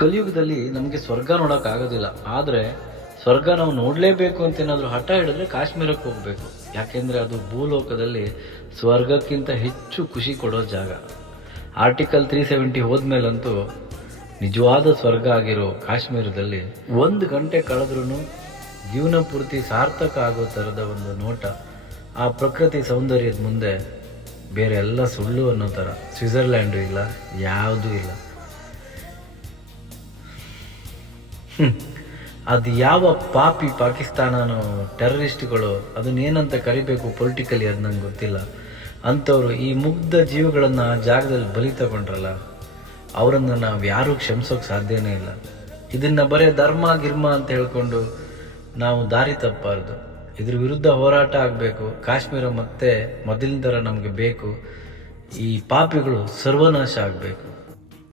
ಕಲಿಯುಗದಲ್ಲಿ ನಮಗೆ ಸ್ವರ್ಗ ನೋಡೋಕ್ಕಾಗೋದಿಲ್ಲ. ಆದರೆ ಸ್ವರ್ಗ ನಾವು ನೋಡಲೇಬೇಕು ಅಂತ ಏನಾದರೂ ಹಠ ಹಿಡಿದ್ರೆ ಕಾಶ್ಮೀರಕ್ಕೆ ಹೋಗಬೇಕು. ಯಾಕೆಂದರೆ ಅದು ಭೂಲೋಕದಲ್ಲಿ ಸ್ವರ್ಗಕ್ಕಿಂತ ಹೆಚ್ಚು ಖುಷಿ ಕೊಡೋ ಜಾಗ. ಆರ್ಟಿಕಲ್ 370 ಹೋದ್ಮೇಲಂತೂ ನಿಜವಾದ ಸ್ವರ್ಗ ಆಗಿರೋ ಕಾಶ್ಮೀರದಲ್ಲಿ 1 ಗಂಟೆ ಕಳೆದ್ರೂ ಜೀವನ ಪೂರ್ತಿ ಸಾರ್ಥಕ ಆಗೋ ಥರದ ಒಂದು ನೋಟ. ಆ ಪ್ರಕೃತಿ ಸೌಂದರ್ಯದ ಮುಂದೆ ಬೇರೆ ಎಲ್ಲ ಸುಳ್ಳು ಅನ್ನೋ ಥರ. ಸ್ವಿಟ್ಜರ್ಲ್ಯಾಂಡು ಇಲ್ಲ, ಯಾವುದೂ ಇಲ್ಲ. ಅದು ಯಾವ ಪಾಪಿ ಪಾಕಿಸ್ತಾನನೋ ಟೆರರಿಸ್ಟ್ಗಳು ಅದನ್ನೇನಂತ ಕರಿಬೇಕು ಪೊಲಿಟಿಕಲಿ, ಅದು ನಂಗೆ ಗೊತ್ತಿಲ್ಲ. ಅಂಥವ್ರು ಈ ಮುಗ್ಧ ಜೀವಗಳನ್ನು ಆ ಜಾಗದಲ್ಲಿ ಬಲಿ ತಗೊಂಡ್ರಲ್ಲ, ಅವರನ್ನು ನಾವು ಯಾರೂ ಕ್ಷಮಿಸೋಕೆ ಸಾಧ್ಯನೇ ಇಲ್ಲ. ಇದನ್ನು ಬರೀ ಧರ್ಮ ಗಿರ್ಮ ಅಂತ ಹೇಳ್ಕೊಂಡು ನಾವು ದಾರಿ ತಪ್ಪಬಾರ್ದು. ಇದ್ರ ವಿರುದ್ಧ ಹೋರಾಟ ಆಗಬೇಕು. ಕಾಶ್ಮೀರ ಮತ್ತೆ ಮೊದಲಿನ ಥರ ನಮಗೆ ಬೇಕು. ಈ ಪಾಪಿಗಳು ಸರ್ವನಾಶ ಆಗಬೇಕು.